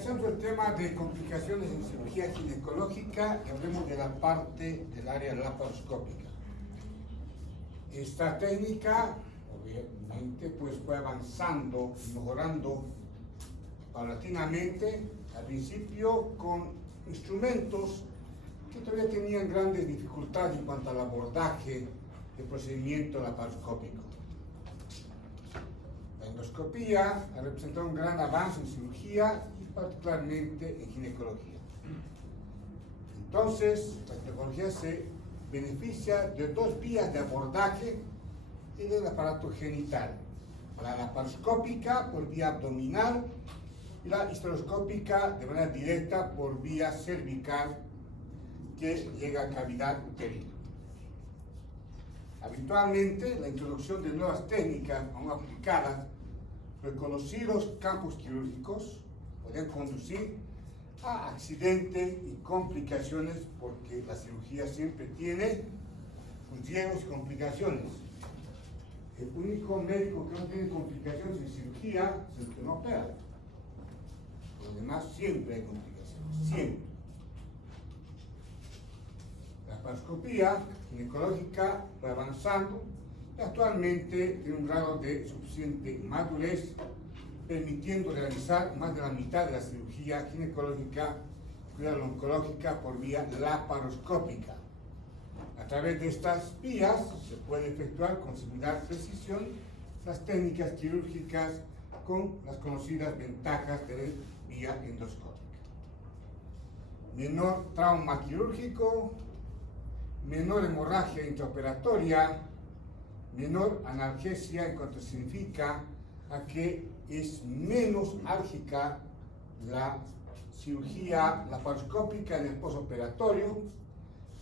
Empezamos el tema de complicaciones en cirugía ginecológica y hablemos de la parte del área laparoscópica. Esta técnica, obviamente, pues fue avanzando, mejorando paulatinamente, al principio con instrumentos que todavía tenían grandes dificultades en cuanto al abordaje del procedimiento laparoscópico. La endoscopía ha representado un gran avance en cirugía y particularmente en ginecología. Entonces, la tecnología se beneficia de dos vías de abordaje del aparato genital: la laparoscópica por vía abdominal y la histeroscópica de manera directa por vía cervical que llega a cavidad uterina. Habitualmente, la introducción de nuevas técnicas aún aplicadas por conocidos campos quirúrgicos pueden conducir a accidentes y complicaciones, porque la cirugía siempre tiene sus riesgos y complicaciones. El único médico que no tiene complicaciones en cirugía es el que no opera. Por lo demás, siempre hay complicaciones, siempre. La laparoscopía ginecológica va avanzando y actualmente tiene un grado de suficiente madurez, permitiendo realizar más de la mitad de la cirugía ginecológica y la oncológica por vía laparoscópica. A través de estas vías se puede efectuar con similar precisión las técnicas quirúrgicas con las conocidas ventajas de vía endoscópica. Menor trauma quirúrgico, menor hemorragia intraoperatoria, menor analgesia, en cuanto significa a que es menos álgica la cirugía laparoscópica en el postoperatorio,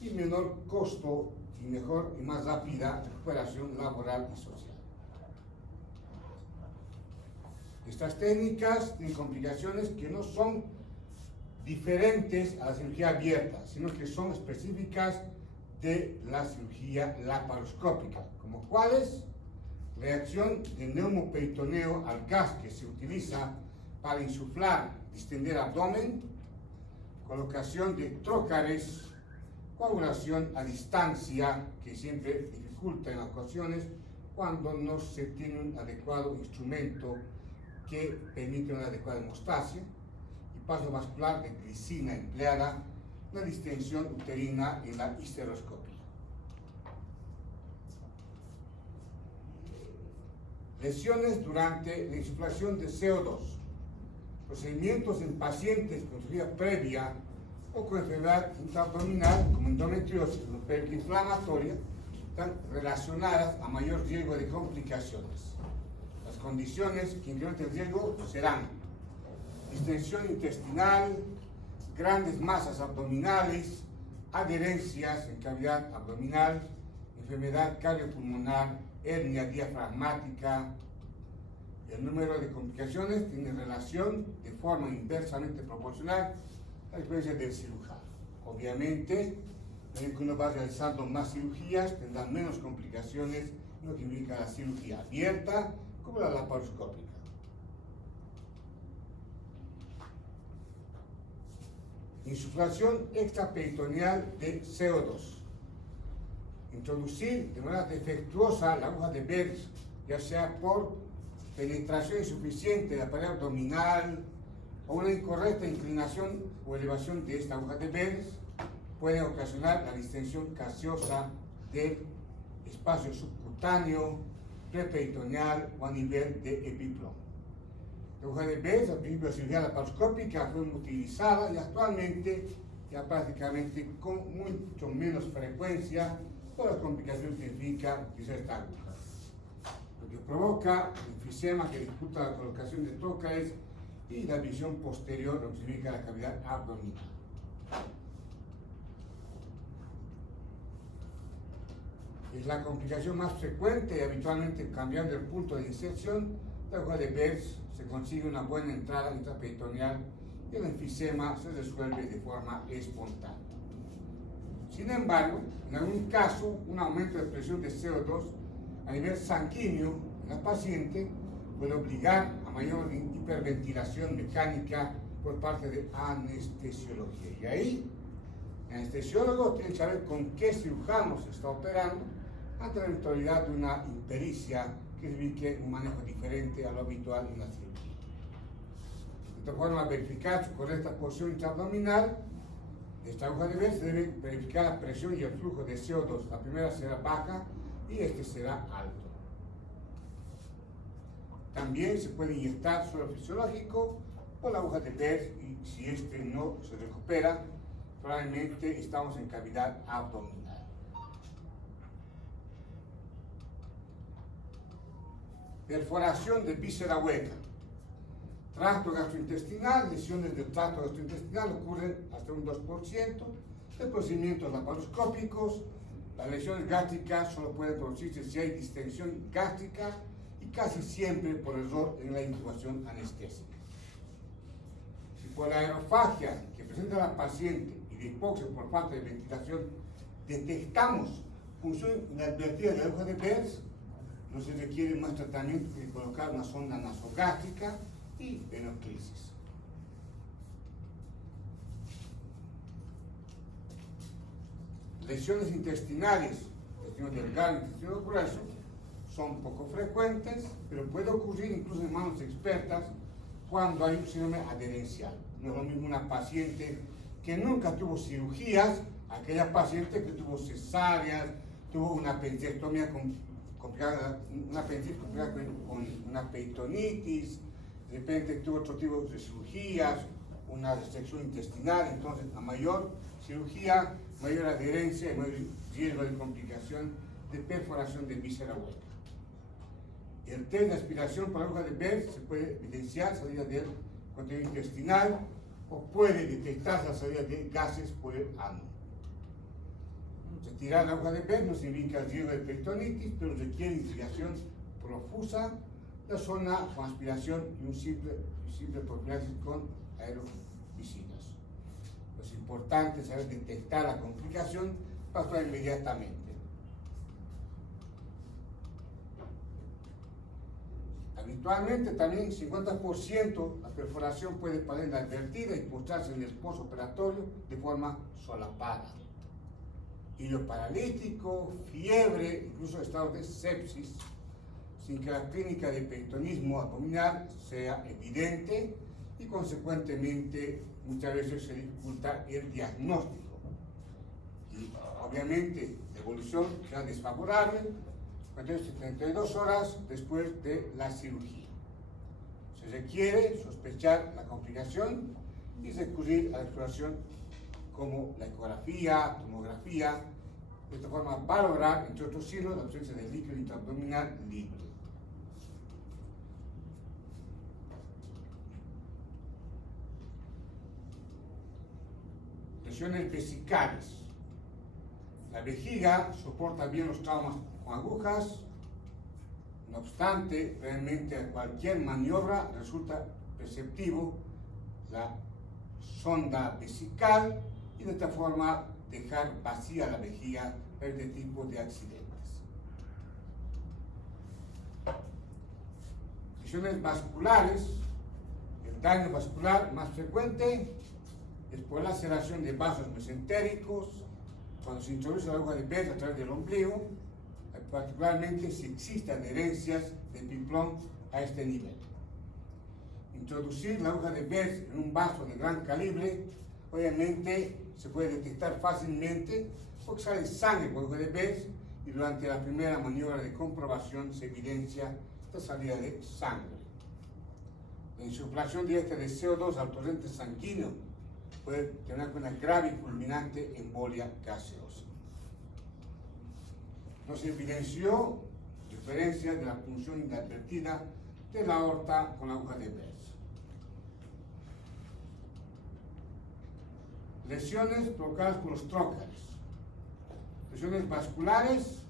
y menor costo y mejor y más rápida recuperación laboral y social. Estas técnicas tienen complicaciones que no son diferentes a la cirugía abierta, sino que son específicas de la cirugía laparoscópica, como cuáles: reacción de neumoperitoneo al gas que se utiliza para insuflar, distender abdomen, colocación de trócares, coagulación a distancia, que siempre dificulta en ocasiones cuando no se tiene un adecuado instrumento que permite una adecuada hemostasia, y paso vascular de glicina empleada, la distensión uterina y la histeroscopia. Lesiones durante la insuflación de CO2, procedimientos en pacientes con cirugía previa o con enfermedad intraabdominal como endometriosis o inflamatoria están relacionadas a mayor riesgo de complicaciones. Las condiciones que incrementan el riesgo serán distensión intestinal, grandes masas abdominales, adherencias en cavidad abdominal, enfermedad cardiopulmonar, hernia diafragmática. El número de complicaciones tiene relación de forma inversamente proporcional a la experiencia del cirujano. Obviamente, en que uno va realizando más cirugías, tendrá menos complicaciones, lo que indica la cirugía abierta como la laparoscópica. Insuflación extraperitoneal de CO2. Introducir de manera defectuosa la aguja de Behr, ya sea por penetración insuficiente de la pared abdominal o una incorrecta inclinación o elevación de esta aguja de Behr, puede ocasionar la distensión gaseosa del espacio subcutáneo, preperitoneal o a nivel de epiplomo. La aguja de Behr, al principio de cirugía laparoscópica, fue utilizada, y actualmente ya prácticamente con mucho menos frecuencia por las complicaciones que significa utilizar esta aguja, lo que provoca enfisema que dificulta la colocación de trócares y la visión posterior, lo que significa la cavidad abdominal. Es la complicación más frecuente, y habitualmente cambiando el punto de inserción, la aguja de Behr se consigue una buena entrada intraperitoneal y el enfisema se resuelve de forma espontánea. Sin embargo, en algún caso, un aumento de presión de CO2 a nivel sanguíneo en la paciente puede obligar a mayor hiperventilación mecánica por parte de anestesiología. Y ahí, el anestesiólogo tiene que saber con qué cirujano se está operando ante la eventualidad de una impericia que indique un manejo diferente a lo habitual en la cirugía. De esta forma, al verificar su correcta posición intraabdominal, esta aguja de ver se debe verificar la presión y el flujo de CO2. La primera será baja y este será alto. También se puede inyectar suero fisiológico por la aguja de ver y si este no se recupera, probablemente estamos en cavidad abdominal. Perforación de víscera hueca. Tracto gastrointestinal, lesiones del tracto gastrointestinal ocurren hasta un 2% de procedimientos laparoscópicos. Las lesiones gástricas solo pueden producirse si hay distensión gástrica y casi siempre por error en la intubación anestésica. Si por la aerofagia que presenta la paciente y de hipoxia por falta de ventilación detectamos función inadvertida de la aguja de Behrs, no se requiere más tratamiento que colocar una sonda nasogástrica y venoclisis. Lesiones intestinales, intestino delgado, intestino grueso, son poco frecuentes, pero puede ocurrir incluso en manos expertas cuando hay un síndrome adherencial. No es lo mismo una paciente que nunca tuvo cirugías, aquella paciente que tuvo cesáreas, tuvo una apendicectomía complicada, una apendicitis complicada con una peritonitis, de repente tuvo otro tipo de cirugías, una resección intestinal. Entonces, a mayor cirugía, mayor adherencia y mayor riesgo de complicación de perforación de víscera hueca. El test de aspiración por la aguja de Behrs se puede evidenciar salida del contenido intestinal o puede detectarse la salida de gases por el ano. Retirar la aguja de Behrs no significa el riesgo de peritonitis, pero requiere irrigación profusa de la zona con aspiración y un simple profilaxis con aerovisinas. Es importante saber detectar la complicación para actuar inmediatamente. Habitualmente también 50% la perforación puede parar inadvertida y postrarse en el postoperatorio de forma solapada. Hilo paralítico, fiebre, incluso estados de sepsis, sin que la clínica de peritonismo abdominal sea evidente y consecuentemente muchas veces se dificulta el diagnóstico. Y obviamente la evolución será desfavorable 72 horas después de la cirugía. Se requiere sospechar la complicación y recurrir a la exploración como la ecografía, tomografía, de esta forma valorar, entre otros signos, la ausencia de líquido intraabdominal libre. Lesiones vesicales. La vejiga soporta bien los traumas con agujas, no obstante, realmente cualquier maniobra resulta perceptivo la sonda vesical y de esta forma dejar vacía la vejiga para este tipo de accidentes. Lesiones vasculares. El daño vascular más frecuente es por laceración de vasos mesentéricos, cuando se introduce la aguja de Behrs a través del ombligo, particularmente si existen adherencias de Piplón a este nivel. Introducir la aguja de Behrs en un vaso de gran calibre, obviamente se puede detectar fácilmente porque sale sangre por la aguja de Behrs y durante la primera maniobra de comprobación se evidencia esta salida de sangre. La insuflación directa de CO2 al torrente sanguíneo puede tener una grave y fulminante embolia gaseosa. No se evidenció diferencia de la función inadvertida de la aorta con la aguja de Behrs. Lesiones provocadas por los trócares. Lesiones vasculares,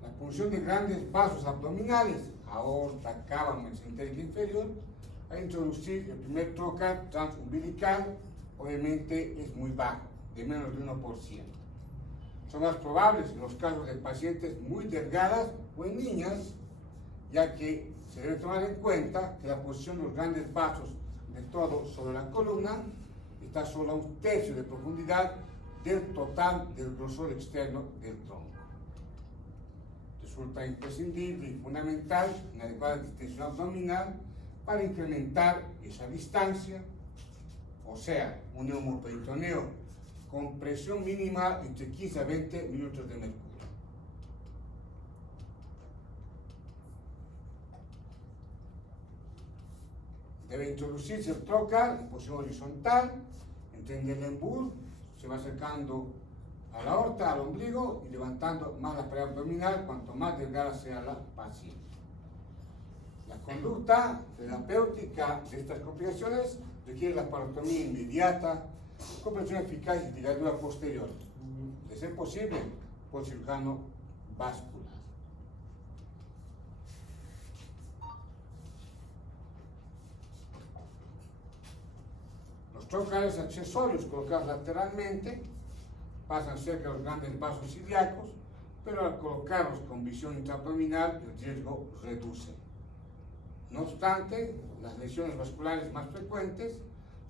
la punción de grandes vasos abdominales, aorta, cava, mesentérica inferior, a introducir el primer trócar transumbilical, obviamente es muy bajo, de menos de 1%. Son más probables en los casos de pacientes muy delgadas o en niñas, ya que se debe tomar en cuenta que la posición de los grandes vasos de todo sobre la columna está solo a 1/3 de profundidad del total del grosor externo del tronco. Resulta imprescindible y fundamental una adecuada distensión abdominal para incrementar esa distancia, o sea, un neumoperitoneo con presión mínima entre 15 a 20 minutos de mercurio. Debe introducirse el trocar en posición horizontal, entre el embur, se va acercando a la aorta, al ombligo y levantando más la pared abdominal cuanto más delgada sea la paciente. La conducta terapéutica de estas complicaciones requiere la parotomía inmediata, compresión eficaz y ligadura posterior, de ser posible por cirujano vascular. Los trocales accesorios colocados lateralmente pasan cerca de los grandes vasos ilíacos, pero al colocarlos con visión intraabdominal el riesgo reduce. No obstante, las lesiones vasculares más frecuentes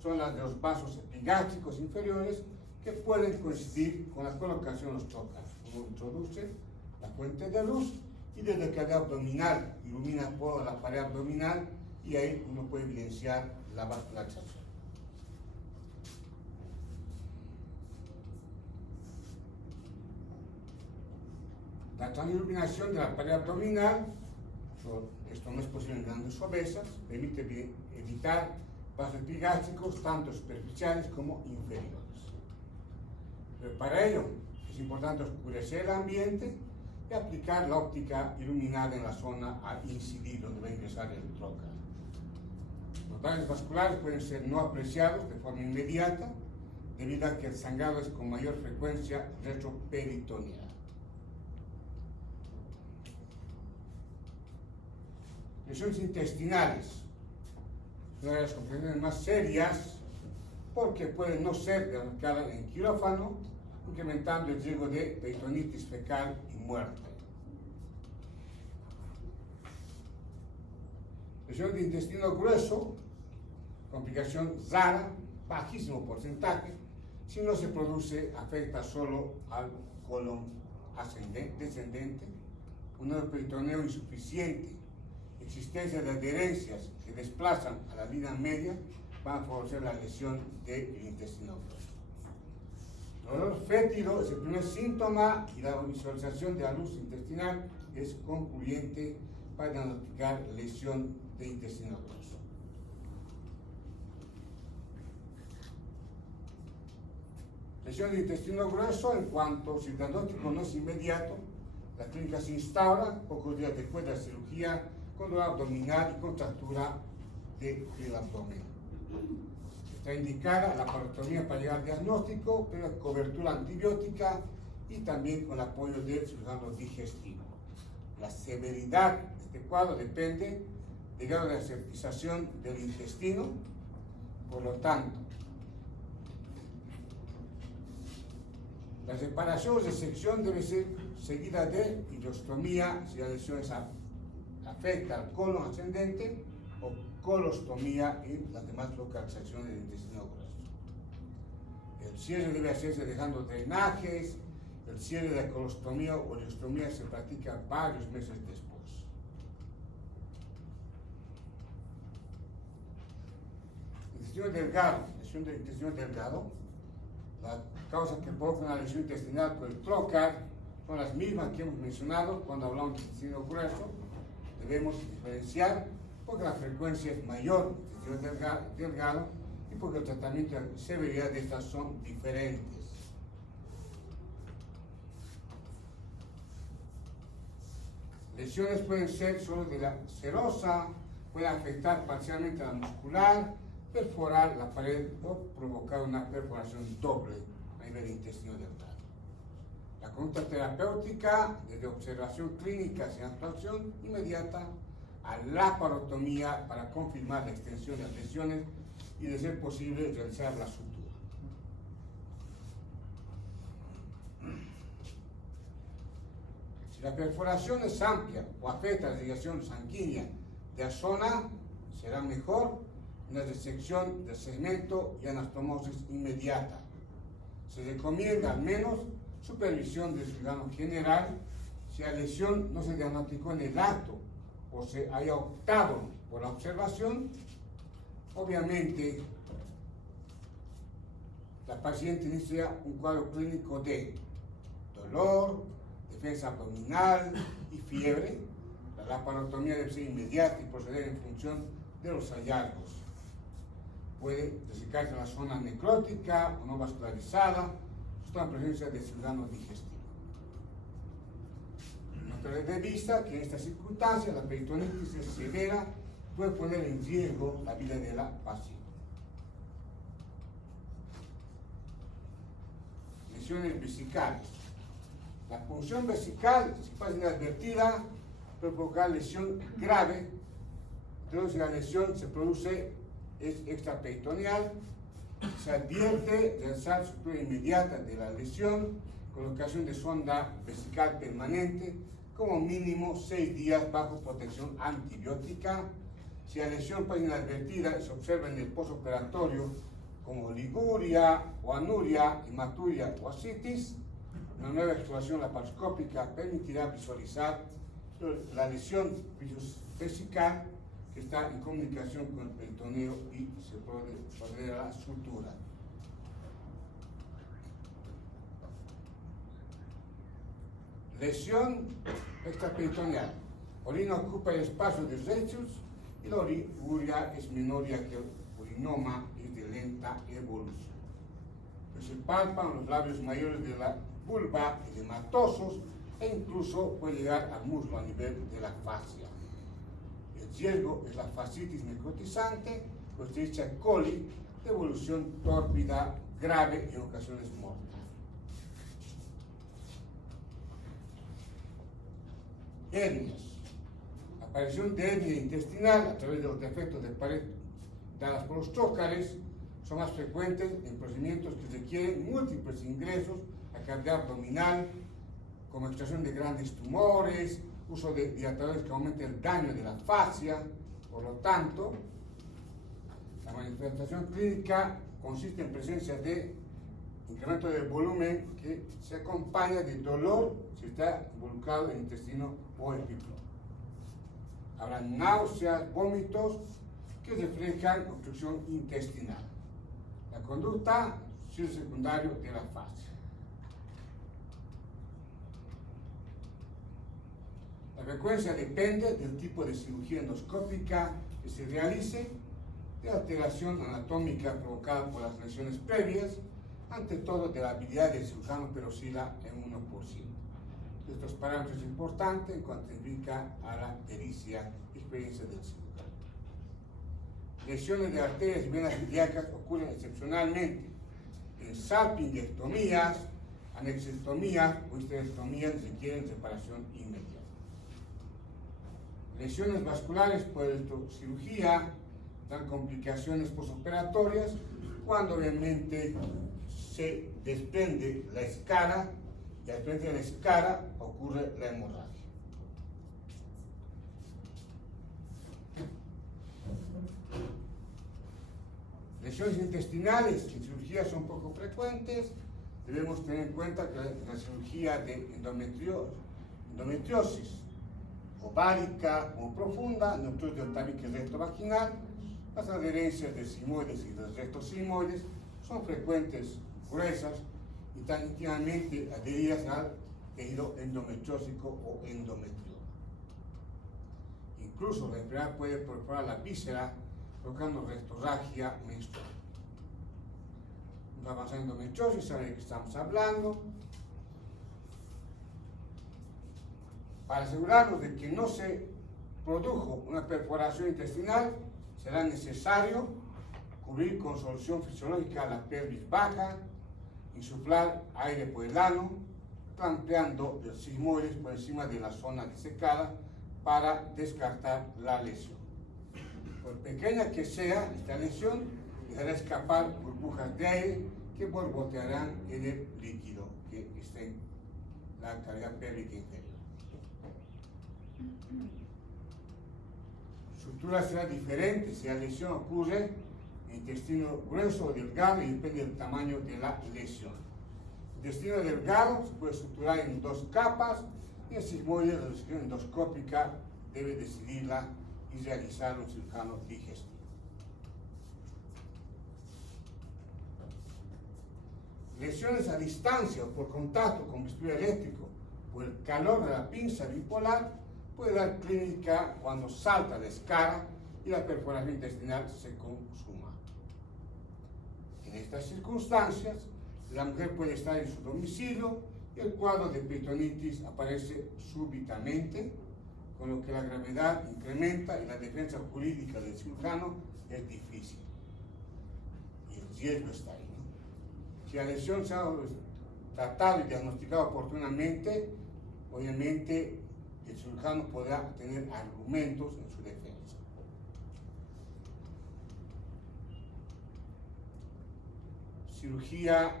son las de los vasos epigástricos inferiores que pueden coincidir con la colocación de los trocales. Uno introduce la fuente de luz y desde el canal abdominal ilumina toda la pared abdominal y ahí uno puede evidenciar la vascularización. La transiluminación de la pared abdominal, esto no es posible en grandes obesas, permite evitar vasos epigástricos tanto superficiales como inferiores. Pero para ello es importante oscurecer el ambiente y aplicar la óptica iluminada en la zona a incidir donde va a ingresar el trocar. Los daños vasculares pueden ser no apreciados de forma inmediata debido a que el sangrado es con mayor frecuencia retroperitoneal. Lesiones intestinales, una de las complicaciones más serias porque pueden no ser diagnosticadas en quirófano, incrementando el riesgo de peritonitis fecal y muerte. Lesión de intestino grueso, complicación rara, bajísimo porcentaje, si no se produce, afecta solo al colon descendente, un neuroperitoneo insuficiente, existencia de adherencias que desplazan a la línea media van a favorecer la lesión del intestino grueso. El dolor fétido es el primer síntoma y la visualización de la luz intestinal es concluyente para diagnosticar lesión de intestino grueso. Lesión de intestino grueso, en cuanto si el diagnóstico no es inmediato, la clínica se instaura pocos días después de la cirugía con dolor abdominal y contractura del abdomen. Está indicada la parotomía para llegar al diagnóstico, pero cobertura antibiótica y también con apoyo del cirujano digestivo. La severidad de este cuadro depende del grado de aseptización del intestino, por lo tanto, la separación o resección debe ser seguida de ileostomía si la lesión afecta al colon ascendente o colostomía en las demás localizaciones del intestino grueso. El cierre debe hacerse dejando drenajes, el cierre de la colostomía o ileostomía se practica varios meses después. Intestino delgado, lesión del intestino delgado, las causas que provocan la lesión intestinal por el trocar son las mismas que hemos mencionado cuando hablamos de intestino grueso. Debemos diferenciar porque la frecuencia es mayor en el intestino delgado y porque el tratamiento y la severidad de estas son diferentes. Lesiones pueden ser solo de la serosa, pueden afectar parcialmente a la muscular, perforar la pared o provocar una perforación doble a nivel del intestino delgado. La conducta terapéutica, desde observación clínica sin actuación inmediata a la parotomía para confirmar la extensión de las lesiones y, de ser posible, realizar la sutura. Si la perforación es amplia o afecta la irrigación sanguínea de la zona, será mejor una resección del segmento y anastomosis inmediata. Se recomienda al menos supervisión del cirujano general si la lesión no se diagnosticó en el acto o se haya optado por la observación. Obviamente, la paciente inicia un cuadro clínico de dolor, defensa abdominal y fiebre. La laparotomía debe ser inmediata y proceder en función de los hallazgos. Puede resecarse la zona necrótica o no vascularizada, está en presencia de cirujano digestivo. No perder de vista que en estas circunstancias la peritonitis es severa, puede poner en riesgo la vida de la paciente. Lesiones vesicales. La punción vesical, si pasa inadvertida, puede provocar lesión grave. Entonces, la lesión se produce, es extraperitoneal, se advierte realizar sutura inmediata de la lesión, colocación de sonda vesical permanente, como mínimo 6 días bajo protección antibiótica. Si la lesión pasa inadvertida y se observa en el postoperatorio como liguria o anuria, hematuria o ascitis, una nueva exploración laparoscópica permitirá visualizar la lesión vesical que está en comunicación con el peritoneo y se puede proceder a la sutura. Lesión extraperitoneal. Orina ocupa el espacio del rectus y la oliguria es menoria que el urinoma, es de lenta evolución. Pues se palpan los labios mayores de la vulva edematosos e incluso puede llegar al muslo a nivel de la fascia. El riesgo es la fascitis necrotizante, Escherichia coli, de evolución tórpida, grave y en ocasiones mortal. Hernias. La aparición de hernia intestinal a través de los defectos de pared dadas por los zócares son más frecuentes en procedimientos que requieren múltiples ingresos a cavidad abdominal, como extracción de grandes tumores, uso de dilatadores que aumenten el daño de la fascia. Por lo tanto, la manifestación clínica consiste en presencia de incremento del volumen que se acompaña de dolor si está involucrado en intestino o epífilo. Habrá náuseas, vómitos que reflejan obstrucción intestinal. La conducta es secundario de la fascia. La frecuencia depende del tipo de cirugía endoscópica que se realice, de alteración anatómica provocada por las lesiones previas, ante todo de la habilidad del cirujano, pero oscila en 1%. Estos parámetros son importantes en cuanto indica a la pericia y experiencia del cirujano. Lesiones de arterias y venas ilíacas ocurren excepcionalmente en salpingectomías, anexectomías o histerectomías que requieren reparación inmediata. Lesiones vasculares por electrocirugía dan complicaciones posoperatorias cuando obviamente se desprende la escara y al frente de la escara ocurre la hemorragia. Lesiones intestinales en cirugía son poco frecuentes. Debemos tener en cuenta que la cirugía de endometriosis ovárica o profunda, neoptosis del tabique recto-vaginal, las adherencias de sigmoides y del recto sigmoides son frecuentes, gruesas y están íntimamente adheridas al tejido endometriósico o endometrioma. Incluso la enfermedad puede perforar la víscera, provocando rectorragia menstrual. Vamos a avanzar en endometriosis, saben de qué estamos hablando. Para asegurarnos de que no se produjo una perforación intestinal, será necesario cubrir con solución fisiológica la pelvis baja, insuflar aire por el ano, ampliando el sigmoides por encima de la zona disecada para descartar la lesión. Por pequeña que sea esta lesión, dejará escapar burbujas de aire que borbotearán en el líquido que esté en la cavidad pélvica inferior. estructura será diferente si la lesión ocurre en intestino grueso o delgado y depende del tamaño de la lesión. El intestino delgado se puede estructurar en 2 capas y el sigmoide, la resección endoscópica, debe decidirla y realizar un cirujano digestivo. Lesiones a distancia o por contacto con bisturí eléctrico o el calor de la pinza bipolar puede dar clínica cuando salta la escara y la perforación intestinal se consuma. En estas circunstancias, la mujer puede estar en su domicilio y el cuadro de peritonitis aparece súbitamente, con lo que la gravedad incrementa y la defensa jurídica del cirujano es difícil. Y el riesgo está ahí, ¿no? Si la lesión se ha tratado y diagnosticado oportunamente, obviamente el cirujano podrá tener argumentos en su defensa. Cirugía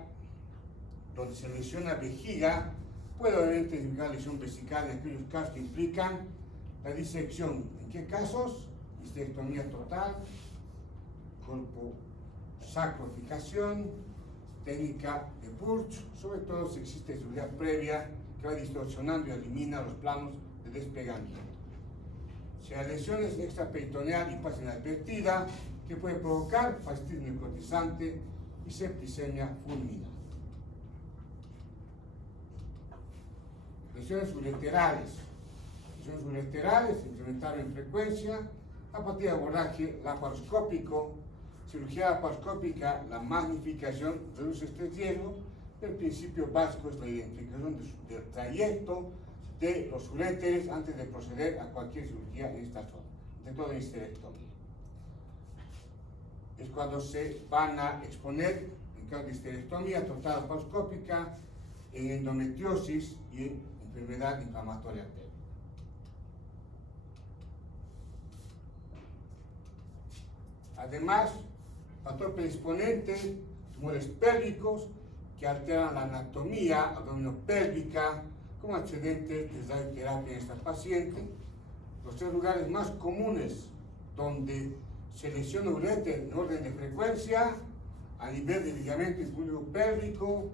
donde se lesiona vejiga puede obviamente significar lesión vesical en aquellos casos que implican la disección. ¿En qué casos? Histectomía total, colposacroficación, técnica de Burch, sobre todo si existe cirugía previa que va distorsionando y elimina los planos de despegamiento. Si la lesión es extraperitoneal y pasa inadvertida, que puede provocar fascitis necrotizante y septicemia fulminante. Lesiones ureterales. Lesiones ureterales se incrementaron en frecuencia a partir de abordaje laparoscópico. Cirugía laparoscópica, la magnificación reduce este riesgo. El principio básico es la identificación del trayecto de los uréteres antes de proceder a cualquier cirugía en esta zona, de todo en histerectomía. Es cuando se van a exponer, en caso de histerectomía total laparoscópica, en endometriosis y en enfermedad inflamatoria previa. Además, factor predisponente, tumores pélvicos que alteran la anatomía abdominopélvica como antecedentes de radioterapia en esta paciente. Los 3 lugares más comunes donde se lesiona uréter en orden de frecuencia, a nivel del ligamento infúndico pélvico,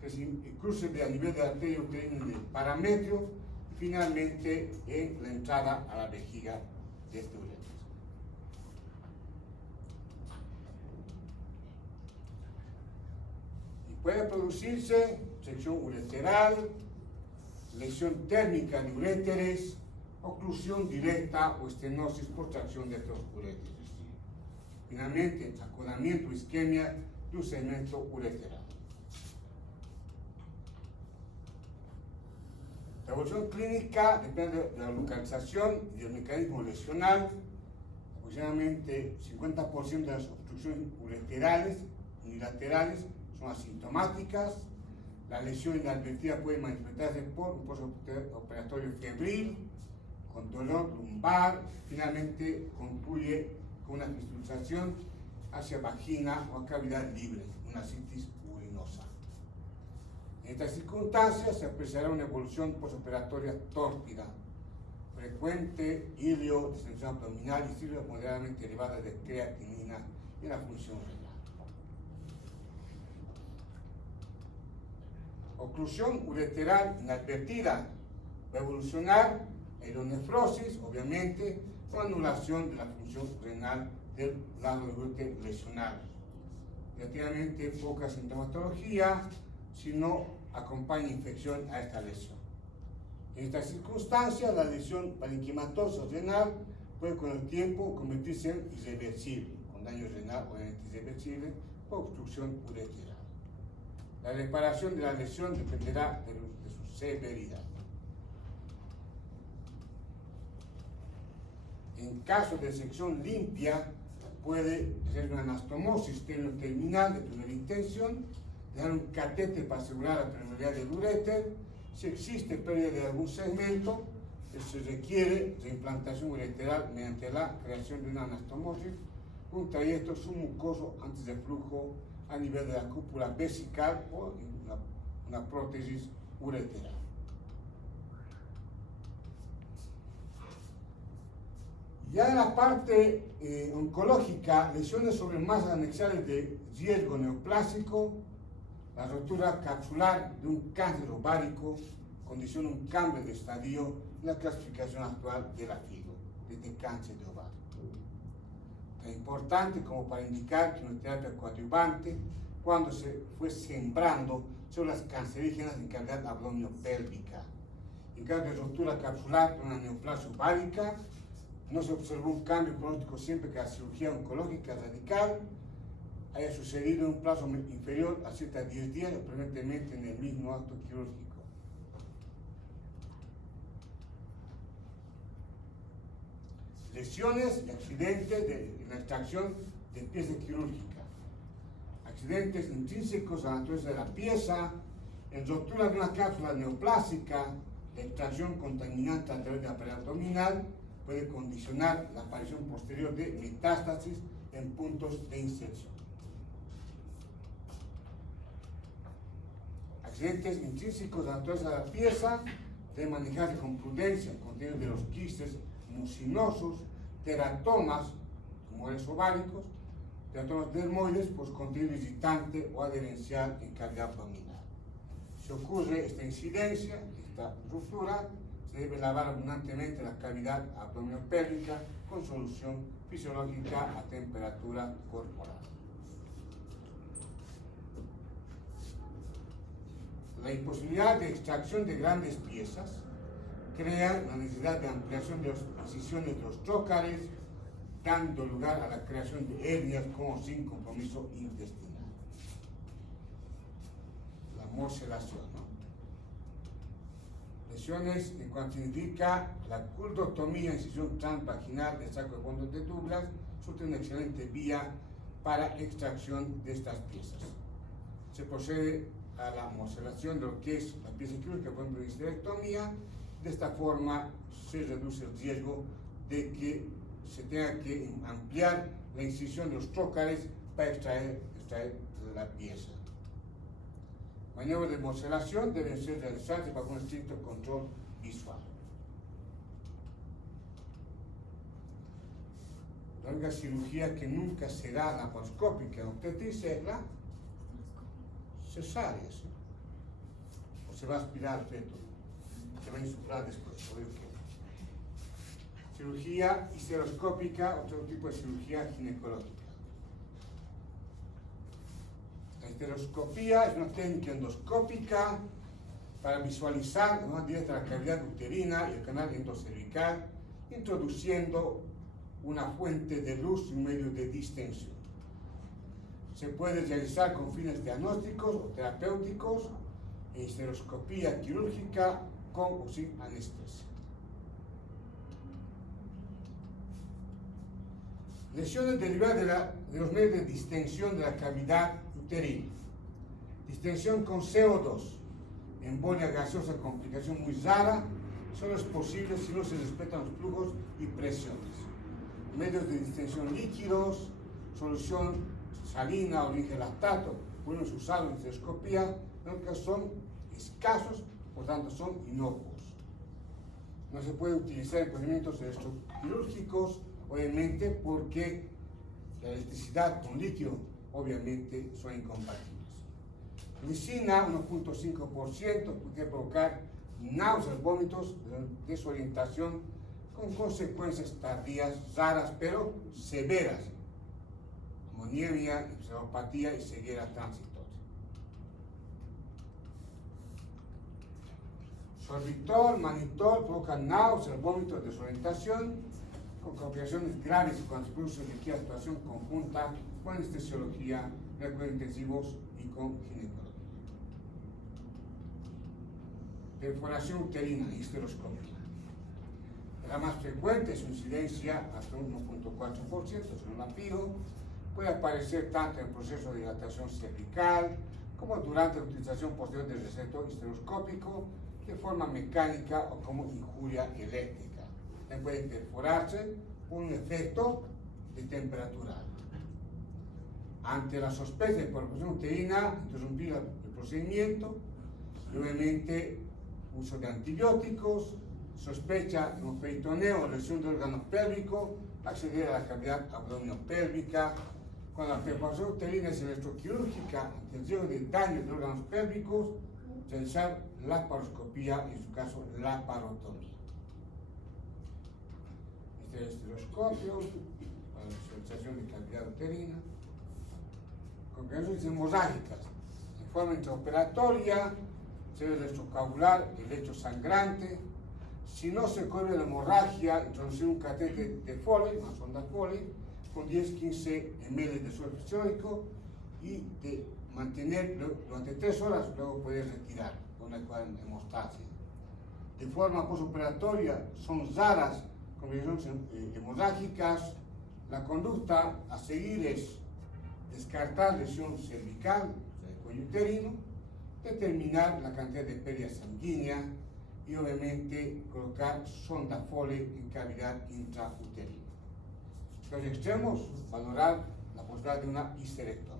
que se cruce a nivel de la arteria uterina del parametrio, y finalmente en la entrada a la vejiga de este uréter. Y puede producirse sección ureteral, lesión térmica de uréteres, oclusión directa o estenosis por tracción de estos uréteres. Finalmente, acodamiento o isquemia de un segmento ureteral. La evolución clínica depende de la localización y del mecanismo lesional. Aproximadamente 50% de las obstrucciones ureterales unilaterales son asintomáticas. La lesión inadvertida puede manifestarse por un postoperatorio febril, con dolor lumbar, finalmente concluye con una fistulación hacia vagina o a cavidad libre, una ascitis urinosa. En estas circunstancias se apreciará una evolución postoperatoria tórpida, frecuente ilio, distensión abdominal y cifras moderadamente elevadas de creatinina y la función renal. Oclusión ureteral inadvertida va a evolucionar en hidronefrosis, obviamente, con anulación de la función renal del lado del útero lesionado. Relativamente poca sintomatología, si no acompaña infección a esta lesión. En estas circunstancias, la lesión parenquimatosa renal puede con el tiempo convertirse en irreversible, con daño renal obviamente irreversible, o obstrucción ureteral. La reparación de la lesión dependerá de su severidad. En caso de sección limpia, puede ser una anastomosis terminal de primera intención, dejar un catéter para asegurar la permeabilidad del uréter. Si existe pérdida de algún segmento, se requiere reimplantación ureteral mediante la creación de una anastomosis, un trayecto submucoso antes del flujo a nivel de la cúpula vesical o una prótesis ureteral. Ya en la parte oncológica, lesiones sobre masas anexiales de riesgo neoplásico, la rotura capsular de un cáncer ovárico condiciona un cambio de estadio en la clasificación actual de la FIGO, desde cáncer de ovario. Es importante como para indicar que una terapia coadyuvante, cuando se fue sembrando células cancerígenas en cavidad abdominopélvica. En caso de rotura capsular de una neoplasia ovárica, no se observó un cambio cronológico siempre que la cirugía oncológica radical haya sucedido en un plazo inferior a 7 a 10 días, preferentemente en el mismo acto quirúrgico. Lesiones y accidentes en la extracción de pieza quirúrgica. Accidentes intrínsecos a la naturaleza de la pieza, en rotura de una cápsula neoplásica, la extracción contaminante a través de la pared abdominal puede condicionar la aparición posterior de metástasis en puntos de inserción. Accidentes intrínsecos a la naturaleza de la pieza deben manejarse con prudencia, el contenido de los quistes mucinosos, teratomas, tumores ováricos, teratomas dermoides, pues contenido irritante o adherencial en cavidad abdominal. Si ocurre esta incidencia, esta ruptura, se debe lavar abundantemente la cavidad abdominopélvica con solución fisiológica a temperatura corporal. La imposibilidad de extracción de grandes piezas crea la necesidad de ampliación de las incisiones de los trócares, dando lugar a la creación de hernias con sin compromiso intestinal. La morcelación, ¿no? Lesiones en cuanto indica la culdotomía, incisión transvaginal del saco de fondo de Douglas, surte una excelente vía para extracción de estas piezas. Se procede a la morcelación de lo que es la pieza quirúrgica, por ejemplo, histerectomía. De esta forma se reduce el riesgo de que se tenga que ampliar la incisión de los trócares para extraer la pieza. Maniobras de morcelación deben ser realizadas bajo un estricto control visual. La única cirugía que nunca será laparoscópica en obstetricia es la cesárea, ¿sí? O se va a aspirar al feto, se va a insuflar después, por eso que. Cirugía histeroscópica, otro tipo de cirugía ginecológica. La histeroscopía es una técnica endoscópica para visualizar de manera directa la cavidad uterina y el canal endocervical, introduciendo una fuente de luz y un medio de distensión. Se puede realizar con fines diagnósticos o terapéuticos en histeroscopía quirúrgica con o sin anestesia. Lesiones derivadas de los medios de distensión de la cavidad uterina. Distensión con CO2, embolia gaseosa, complicación muy rara, solo es posible si no se respetan los flujos y presiones. Medios de distensión líquidos, solución salina o lactato, pueden ser usados en histeroscopía, pero son escasos, por tanto son inocuos. No se puede utilizar en procedimientos electroquirúrgicos, obviamente, porque la electricidad con líquido, obviamente, son incompatibles. Glicina, 1.5%, puede provocar náuseas, vómitos, desorientación, con consecuencias tardías, raras, pero severas. Amonemia, encefalopatía y ceguera transitoria. Sorbitol, manitol provocan náuseas, vómitos, desorientación, con complicaciones graves cuando se produce una actuación conjunta con anestesiología, cuidados intensivos y con ginecología. Perforación uterina, histeroscópica. La más frecuente, su incidencia hasta 1.4%, según la FIGO, puede aparecer tanto en el proceso de dilatación cervical como durante la utilización posterior del receptor histeroscópico de forma mecánica o como injuria eléctrica. También puede perforarse por un efecto de temperatura. Ante la sospecha de perforación uterina, interrumpir el procedimiento y obviamente uso de antibióticos, sospecha de un peritoneo o lesión del órgano pélvico, acceder a la cavidad abdominopélvica. Cuando la perforación uterina es electroquirúrgica, ante el riesgo de daño de órganos pélvicos, realizar laparoscopía y en su caso laparotomía. Este es el estereoscopio para la visualización de cavidad uterina. Complicaciones hemorrágicas. En forma intraoperatoria, se debe electrocoagular el lecho sangrante. Si no se cubre la hemorragia, introducir un catéter de Foley, una sonda Foley, con 10-15 ml de suero fisiológico y de mantener durante 3 horas, luego poder retirar con adecuada hemostasia. De forma postoperatoria, son raras complicaciones hemorrágicas. La conducta a seguir es descartar lesión cervical, o sea, el cuello uterino, determinar la cantidad de pérdida sanguínea y obviamente colocar sonda Foley en cavidad intrauterina. Los extremos, valorar la posibilidad de una histerectomía.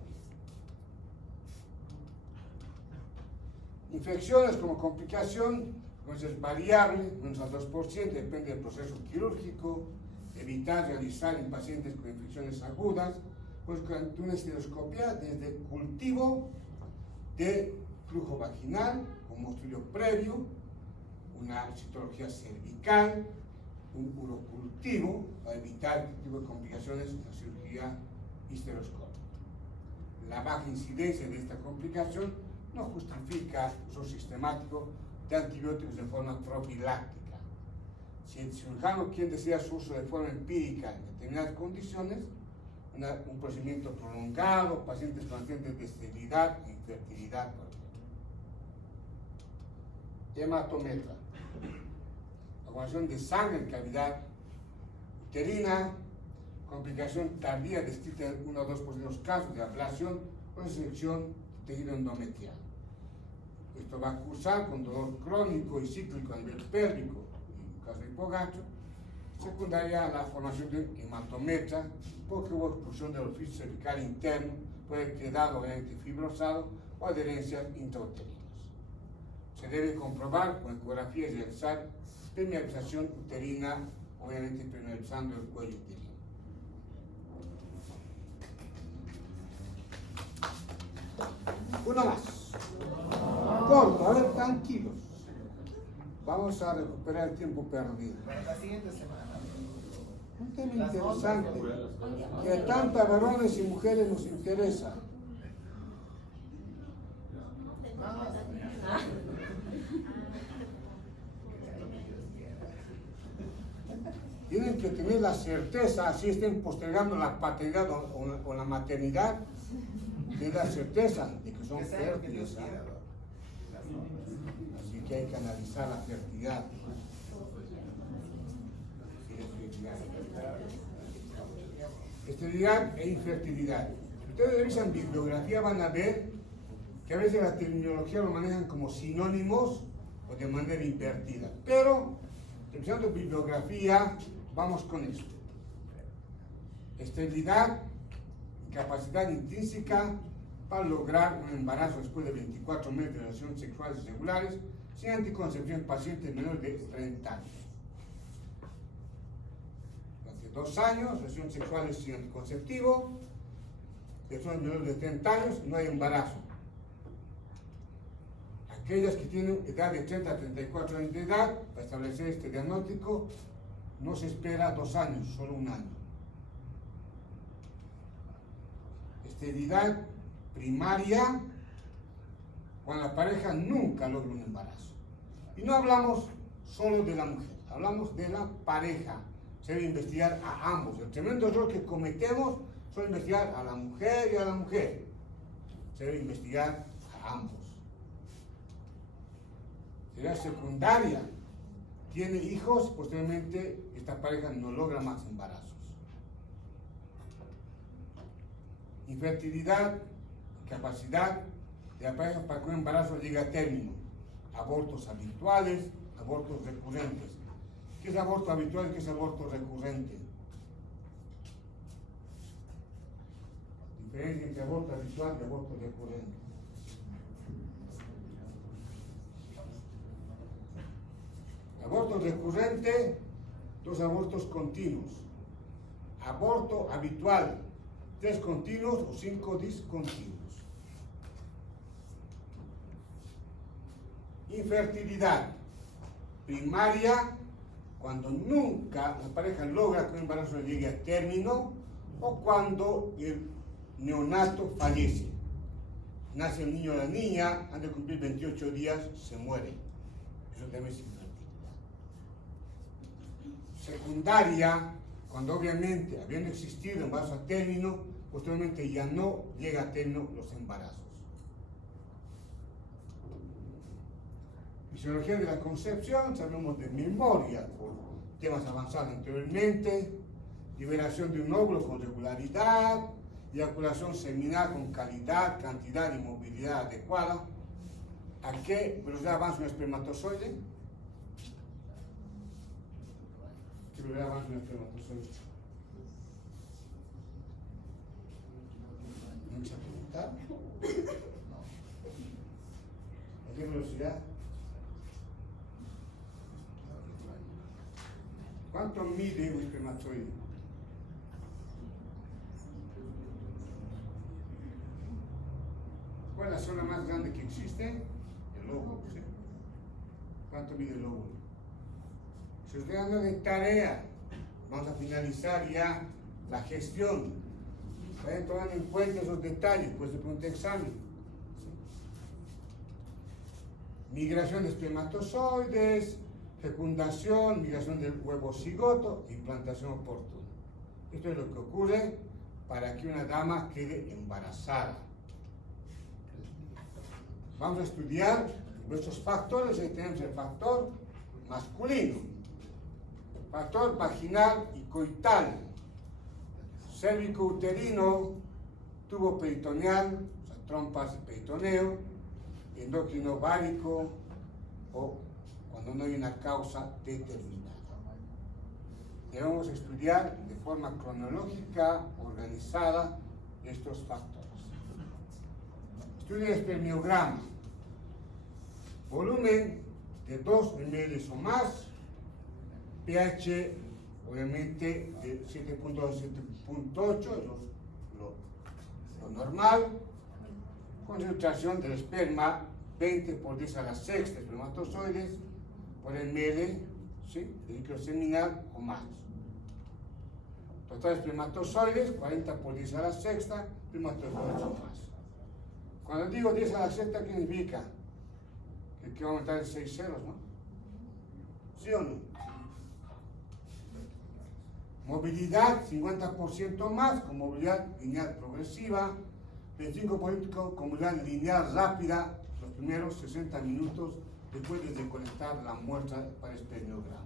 Infecciones como complicación, pues es variable, menos al 2%, depende del proceso quirúrgico. Evitar realizar en pacientes con infecciones agudas, pues con una estereoscopia desde cultivo de flujo vaginal, como estudio previo, una citología cervical, un urocultivo para evitar este tipo de complicaciones en la cirugía histeroscópica. La baja incidencia de esta complicación no justifica el uso sistemático de antibióticos de forma profiláctica. Si el cirujano quien desea su uso de forma empírica en determinadas condiciones, un procedimiento prolongado, pacientes con antecedentes de esterilidad e infertilidad, por ejemplo. Hematometra. Aguación de sangre en cavidad uterina, complicación tardía descrita en 1 o 2% de los casos de ablación o resección de tejido endometrial. Esto va a cursar con dolor crónico y cíclico a nivel pélvico, en caso de hipogacho, secundaria a la formación de un hematometra, porque hubo expulsión del orificio cervical interno, puede haber quedado obviamente fibrosado o adherencias intrauterinas. Se debe comprobar con ecografía y realizar permeabilización uterina, obviamente permeabilizando el cuello uterino. Uno más. Corto, a ver, tranquilos. Vamos a recuperar el tiempo perdido. La siguiente semana. Un tema interesante que a tantos varones y mujeres nos interesa. Tienen que tener la certeza, si estén postergando la paternidad o la maternidad, de la certeza de que son fértiles. Así que hay que analizar la fertilidad. Esterilidad e infertilidad. Si ustedes revisan bibliografía van a ver que a veces la terminología lo manejan como sinónimos o de manera invertida. Pero, revisando bibliografía, vamos con esto. Esterilidad, incapacidad intrínseca para lograr un embarazo después de 24 meses de relaciones sexuales regulares sin anticoncepción en pacientes menores de 30 años. Durante 2 años, relaciones sexuales sin anticonceptivo, personas menores de 30 años, no hay embarazo. Aquellas que tienen edad de 30 a 34 años de edad, para establecer este diagnóstico, no se espera 2 años, solo 1 año. Esterilidad primaria, cuando la pareja nunca logra un embarazo. Y no hablamos solo de la mujer, hablamos de la pareja. Se debe investigar a ambos. El tremendo error que cometemos es investigar a la mujer y a la mujer. Se debe investigar a ambos. Sería secundaria. Tiene hijos, posteriormente esta pareja no logra más embarazos. Infertilidad, capacidad de la pareja para que un embarazo llegue a término. Abortos habituales, abortos recurrentes. ¿Qué es aborto habitual y qué es aborto recurrente? Diferencia entre aborto habitual y aborto recurrente. Aborto recurrente, 2 abortos continuos. Aborto habitual, 3 continuos o 5 discontinuos. Infertilidad primaria, cuando nunca la pareja logra que un embarazo llegue a término o cuando el neonato fallece. Nace el niño o la niña, antes de cumplir 28 días se muere. Eso también es infertilidad. Secundaria, cuando obviamente, habiendo existido embarazo a término, posteriormente ya no llega a término los embarazos. Fisiología de la concepción, sabemos de memoria por temas avanzados anteriormente, liberación de un óvulo con regularidad, eyaculación seminal con calidad, cantidad y movilidad adecuada. ¿A qué velocidad avanza un espermatozoide? ¿Qué velocidad avanza un espermatozoide? ¿No se ha preguntado? ¿A qué velocidad? ¿Cuánto mide un espermatozoide? ¿Cuál es la zona más grande que existe? El óvulo, ¿sí? ¿Cuánto mide el óvulo? Si estoy dando de tarea, vamos a finalizar ya la gestión. Vayan tomando en cuenta esos detalles, pues de un examen. ¿Sí? Migración de espermatozoides, fecundación, migración del huevo cigoto, implantación oportuna. Esto es lo que ocurre para que una dama quede embarazada. Vamos a estudiar nuestros factores. Ahí tenemos el factor masculino, factor vaginal y coital, cérvico-uterino, tubo peritoneal, o sea, trompas y peritoneo, endocrino ovárico o cuando no hay una causa determinada. Debemos estudiar de forma cronológica, organizada, estos factores. Estudio de espermiograma. Volumen de 2 ml o más, pH obviamente de 7.2 a 7.8, lo normal, concentración del esperma 20 por 10 a la sexta espermatozoides por ml, ¿sí?, de líquido seminal o más. Total espermatozoides 40 por 10 a la sexta espermatozoides o más. Cuando digo 10 a la sexta, ¿qué significa? Que va a aumentar en 6 ceros, ¿no? ¿Sí o no? Movilidad 50% más, con movilidad lineal progresiva, 25% con movilidad lineal rápida, los primeros 60 minutos después de conectar la muestra para espermiograma.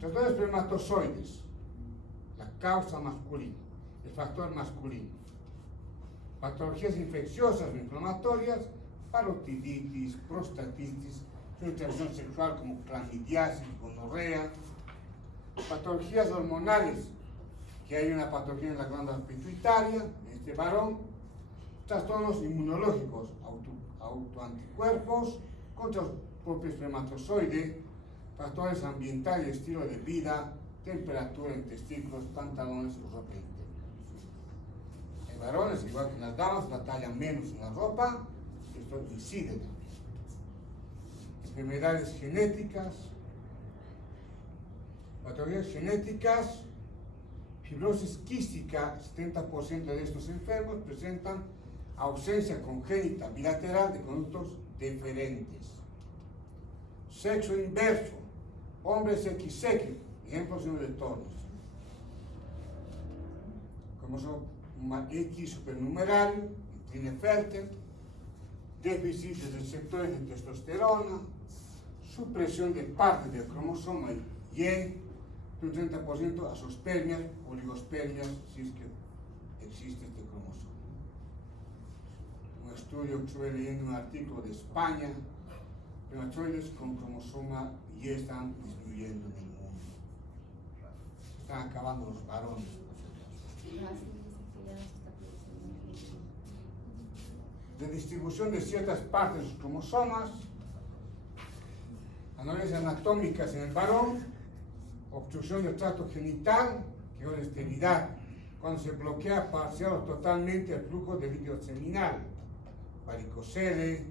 Total espermatozoides, la causa masculina, el factor masculino. Patologías infecciosas o inflamatorias, parotiditis, prostatitis, infección sexual como clamidiasis, gonorrea. Patologías hormonales, que hay una patología en la glándula pituitaria, en este varón. Trastornos inmunológicos, autoanticuerpos contra el propio espermatozoide, factores ambientales, estilo de vida, temperatura en testículos, pantalones o ropa interior. En varones, igual que en las damas, la talla menos en la ropa, esto incide también. Enfermedades genéticas, patologías genéticas, fibrosis quística, 70% de estos enfermos presentan ausencia congénita bilateral de conductos deferentes. Sexo inverso, hombres XX, ejemplos de tonos. Como son X supernumerario, Klinefelter, déficit de receptores de testosterona, supresión de parte del cromosoma Y, de un 30% azospermias, oligospermias, si es que existe este cromosoma. Un estudio que estuve leyendo, un artículo de España, espermatozoides con cromosoma Y están disminuyendo en el mundo. Están acabando los varones. De distribución de ciertas partes de los cromosomas, anomalias anatómicas en el varón, obstrucción del tracto genital, que es esterilidad, cuando se bloquea parcial o totalmente el flujo de líquido seminal, varicocele,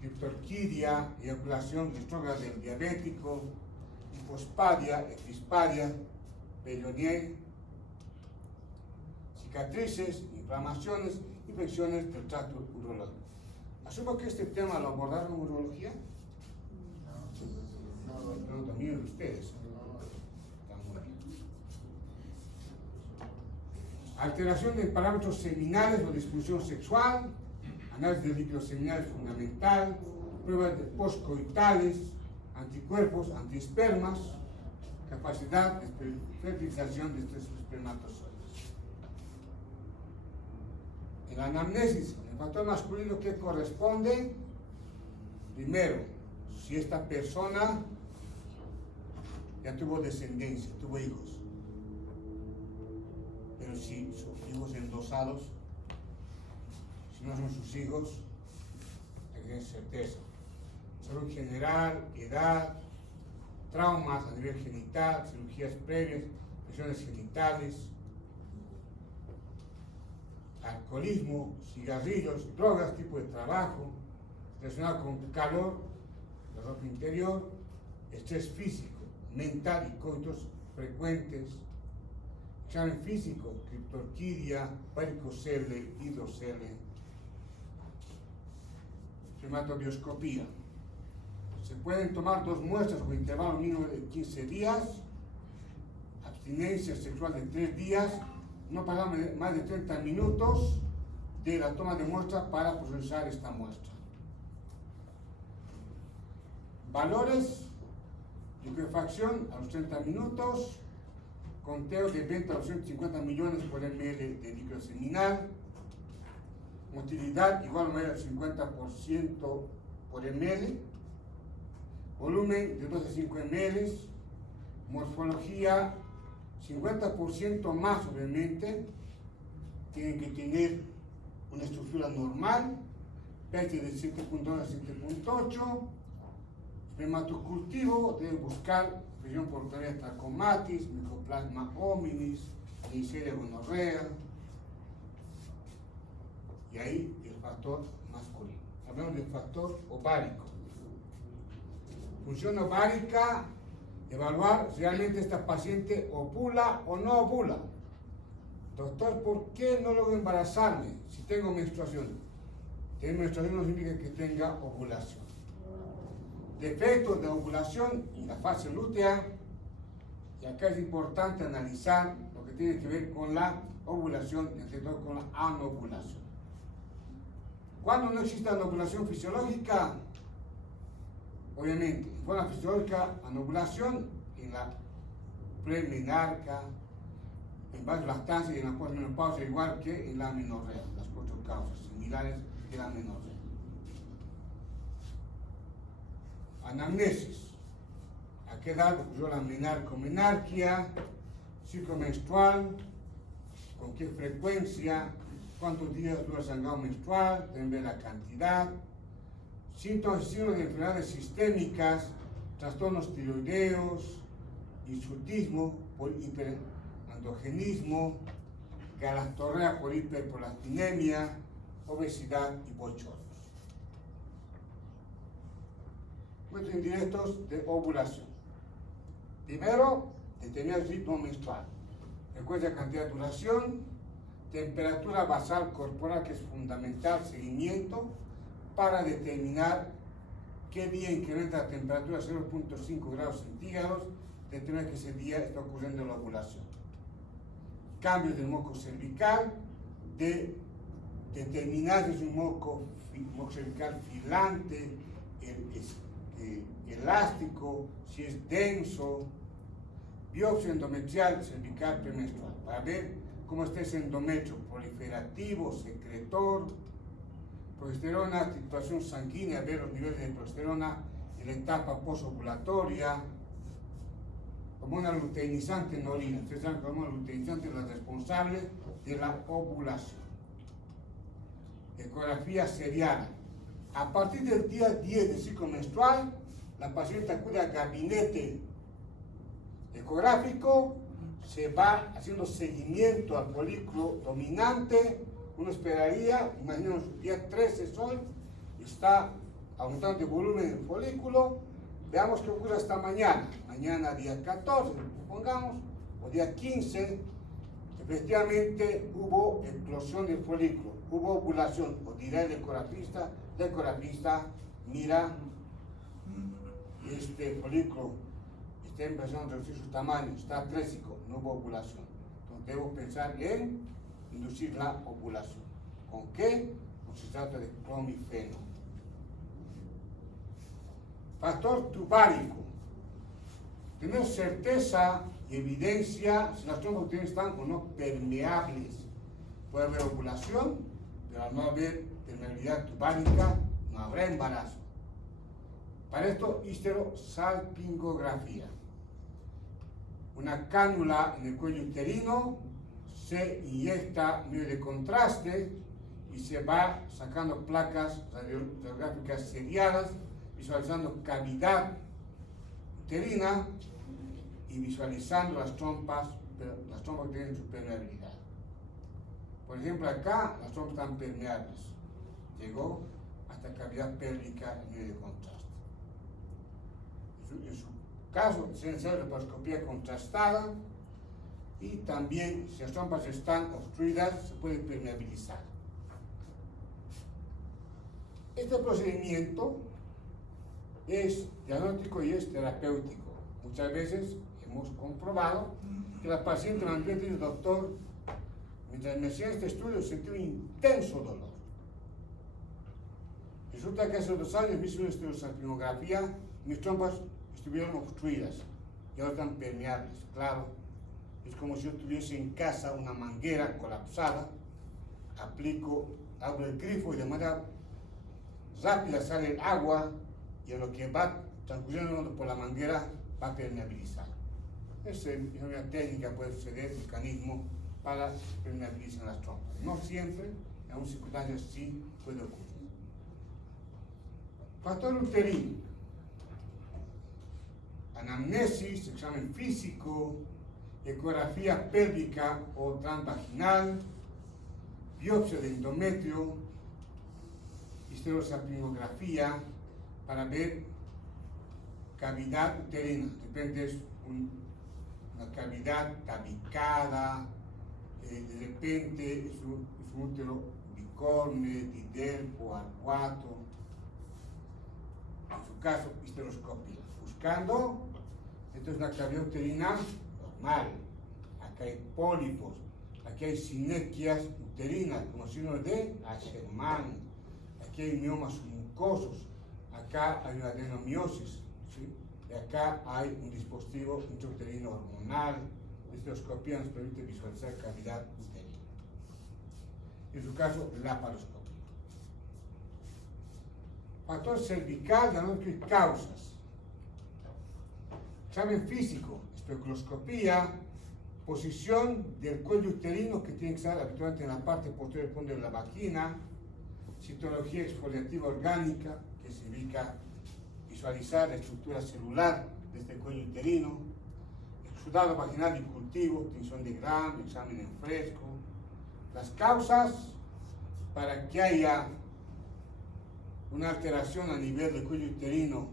criptorquidia, eyaculación retrógrada del diabético, hipospadia, epispadia, Peyronie, cicatrices, inflamaciones, infecciones del tracto urológico. Asumo que este tema lo abordaron en urología. No, también ustedes. Está muy bien. Alteración de parámetros seminales o disfunción sexual, análisis de líquido seminal fundamental, pruebas de postcoitales, anticuerpos, antiespermas, capacidad de fertilización de estos espermatozoides. En la anamnesis, el factor masculino que corresponde, primero, si esta persona ya tuvo descendencia, tuvo hijos, pero si sus hijos endosados, si no son sus hijos, hay que tener certeza. Salud general, edad, traumas a nivel genital, cirugías previas, lesiones genitales, alcoholismo, cigarrillos, drogas, tipo de trabajo, relacionado con calor, la ropa interior, estrés físico, mental y coitos frecuentes, examen físico, criptorquidia, varicocele, hidrocele, hematobioscopía. Se pueden tomar 2 muestras con intervalo mínimo de 15 días, abstinencia sexual de 3 días, no pasar más de 30 minutos de la toma de muestra para procesar esta muestra. Valores: liquefacción a los 30 minutos, conteo de 20 a 250 millones por ml de líquido seminal, motilidad igual o mayor al 50% por ml, volumen de 2 a 5 ml, morfología 50% más obviamente, tienen que tener una estructura normal, pH de 7.2 a 7.8, espermatocultivo debe buscar infección por Claria trachomatis, Mycoplasma hominis, Neisseria gonorrea, y ahí el factor masculino. Hablamos del factor ovárico. Función ovárica: evaluar si realmente esta paciente ovula o no ovula. Doctor, ¿por qué no logro embarazarme si tengo menstruación? Tener menstruación no significa que tenga ovulación. Defectos de ovulación en la fase lútea, y acá es importante analizar lo que tiene que ver con la ovulación, y sobre todo con la anovulación. Cuando no existe anovulación fisiológica, obviamente, en forma fisiológica, anovulación en la premenarca, en vasolactancia y en la posmenopausia, igual que en la menorrea, las 4 causas similares de la menorrea. Anamnesis: a qué edad ocurrió la menarcomenarquia, ciclo menstrual, con qué frecuencia, cuántos días dura el sangrado menstrual, deben ver la cantidad, síntomas y signos de enfermedades sistémicas, trastornos tiroideos, hirsutismo por hiperandrogenismo, galactorrea por hiperprolactinemia, obesidad y bochornos. Métodos indirectos de ovulación. Primero, determinar el ritmo menstrual. Recuerda cantidad de duración, temperatura basal corporal, que es fundamental, seguimiento, para determinar qué día incrementa la temperatura a 0.5 grados centígrados, determinar que ese día está ocurriendo la ovulación. Cambios del moco cervical, de determinar si es un moco cervical filante, elástico, si es denso, biopsia endometrial cervical premenstrual, para ver cómo está ese endometrio, proliferativo, secretor, progesterona, titulación sanguínea, ver los niveles de progesterona en la etapa posovulatoria, hormona luteinizante en orina. Ustedes saben que la hormona luteinizante es la responsable de la ovulación. Ecografía serial. A partir del día 10 del ciclo menstrual, la paciente acude al gabinete ecográfico, se va haciendo seguimiento al folículo dominante. Uno esperaría, imaginemos, día 13 es hoy, está aumentando de volumen el folículo. Veamos qué ocurre hasta mañana. Mañana día 14, supongamos, o día 15, efectivamente hubo eclosión del folículo, hubo ovulación, o dirá el ecografista mira, este folículo está empezando a reducir su tamaño, está atrésico, no hubo ovulación. Entonces debo pensar en inducir la ovulación. ¿Con qué? Con citrato de clomifeno. Factor tubárico. Tener certeza y evidencia si las trompas uterinas están o no permeables. Puede haber ovulación, pero al no haber permeabilidad tubárica, no habrá embarazo. Para esto, histerosalpingografía. Una cánula en el cuello uterino, se inyecta medio de contraste y se va sacando placas radiográficas seriadas, visualizando cavidad uterina y visualizando las trompas que tienen su permeabilidad. Por ejemplo, acá las trompas están permeables. Llegó hasta cavidad pélvica en medio de contraste. En su caso, se necesita laparoscopía contrastada y también, si las trompas están obstruidas, se puede permeabilizar. Este procedimiento es diagnóstico y es terapéutico. Muchas veces hemos comprobado que la paciente me han dicho, doctor, mientras me hacía este estudio sentí un intenso dolor. Resulta que hace 2 años me hice una histerosalpingografía, mis trompas estuvieron obstruidas y ahora están permeables. Claro, es como si yo tuviese en casa una manguera colapsada, abro el grifo y de manera rápida sale el agua y en lo que va transcurriendo por la manguera va a permeabilizar. Esa es una técnica, puede suceder, mecanismo para permeabilizar las trompas. No siempre, en algunas circunstancias sí puede ocurrir. Factor uterino. Anamnesis, examen físico, ecografía pélvica o transvaginal, biopsia de endometrio, histerosalpingografía para ver cavidad uterina. De repente es una cavidad tabicada, de repente es un útero bicorne, didelfo, arcuato. En su caso, histeroscopía. Buscando, esto es una cavidad uterina normal. Acá hay pólipos, aquí hay sinequias uterinas, como signo de Asherman. Aquí hay miomas mucosos, acá hay una adenomiosis, ¿sí? Y acá hay un dispositivo intrauterino hormonal. La histeroscopía nos permite visualizar cavidad uterina. En su caso, laparoscopía. Factor cervical, diagnóstico y causas. Examen físico, especuloscopía, posición del cuello uterino que tiene que estar habitualmente en la parte posterior del fondo de la vagina, citología exfoliativa orgánica, que significa visualizar la estructura celular de este cuello uterino, exudado vaginal y cultivo, tinción de Gram, examen en fresco. Las causas para que haya una alteración a nivel del cuello uterino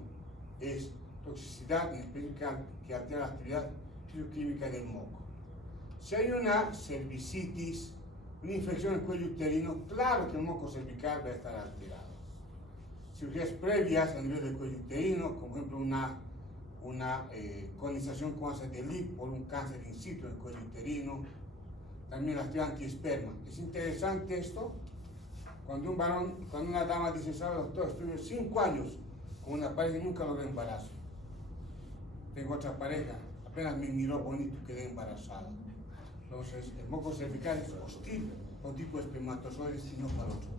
es toxicidad, en especial que altera la actividad fisicoquímica del moco. Si hay una cervicitis, una infección en el cuello uterino, claro que el moco cervical va a estar alterado. Cirugías previas a nivel del cuello uterino, como por ejemplo una colonización con cáncer de Lick por un cáncer in situ del cuello uterino, también la actividad antiesperma. Es interesante esto, cuando una dama dice, sabe doctor, estuve 5 años con una pareja y nunca logré embarazo. Tengo otra pareja, apenas me miró bonito y quedé embarazada. Entonces, el moco cervical es hostil a un tipo de espermatozoides y no para otro.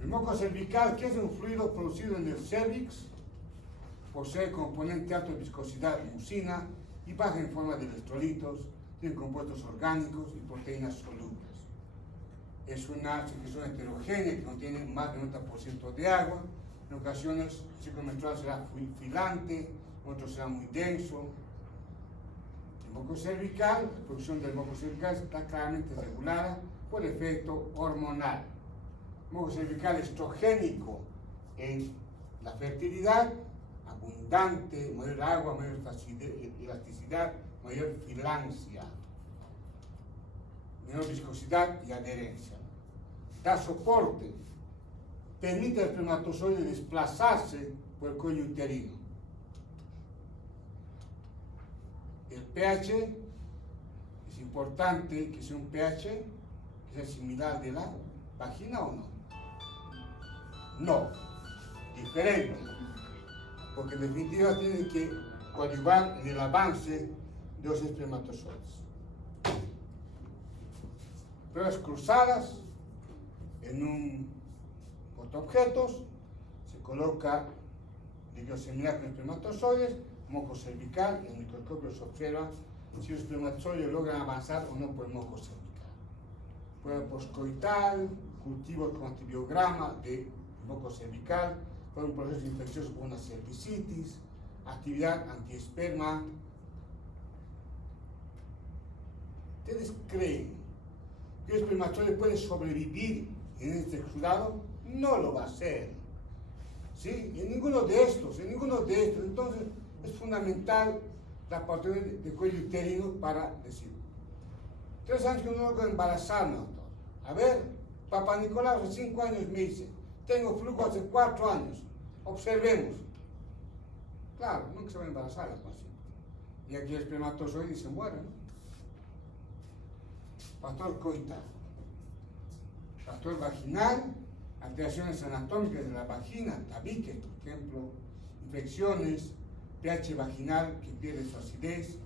El moco cervical, que es un fluido producido en el cervix, posee componente alto de viscosidad, mucina, y baja en forma de electrolitos, tiene compuestos orgánicos y proteínas solubles. es una secreción heterogénea que contiene más del 90% de agua. En ocasiones el ciclo menstrual será filante, en otros será muy denso. El moco cervical, la producción del moco cervical está claramente regulada por efecto hormonal. El moco cervical estrogénico en la fertilidad, abundante, mayor agua, mayor elasticidad, mayor filancia, menor viscosidad y adherencia. Da soporte, permite al espermatozoide desplazarse por el cuello uterino. El pH es importante que sea un pH que sea similar de la vagina o no. No, diferente, porque en definitiva tiene que coadyuvar en el avance de los espermatozoides. Pruebas cruzadas en un portaobjetos, se coloca líquido seminal con espermatozoides, moco cervical, y en el microscopio se observa si los espermatozoides logran avanzar o no por el moco cervical. Prueba postcoital, cultivos con antibiograma de moco cervical, por un proceso infeccioso como una cervicitis, actividad antiesperma. ¿Ustedes creen que el espermatozoide puede sobrevivir en este exudado? No lo va a hacer. ¿Sí? En ninguno de estos. Entonces, es fundamental la parte de cuello uterino para decirlo. 3 años que no logro embarazarme, doctor. A ver, Papá Nicolau hace 5 años me dice, tengo flujo hace 4 años. Observemos. Claro, nunca se va a embarazar la paciente. Y aquí el espermatozoide se muere, ¿no? Factor coital. Factor vaginal, alteraciones anatómicas de la vagina, tabiques, por ejemplo, infecciones, pH vaginal que pierde su acidez,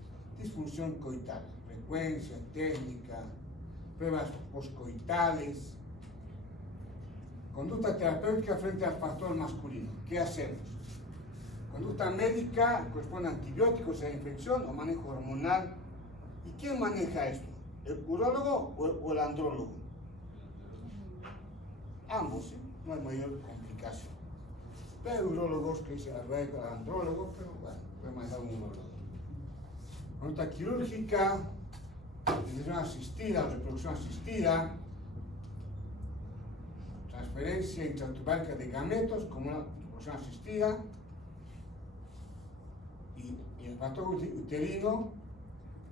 disfunción coital, frecuencia, técnica, pruebas postcoitales, conducta terapéutica frente al factor masculino. ¿Qué hacemos? Conducta médica corresponde a antibióticos, a infección o manejo hormonal. ¿Y quién maneja esto? ¿El urólogo o el andrólogo? Ambos, ¿sí? No hay mayor complicación. Pero hay urólogos que dicen al andrólogo, pero bueno, puede manejar un urólogo. Conducta quirúrgica, digestión asistida, reproducción asistida, transferencia intratubárica de gametos como una reproducción asistida, y el factor uterino,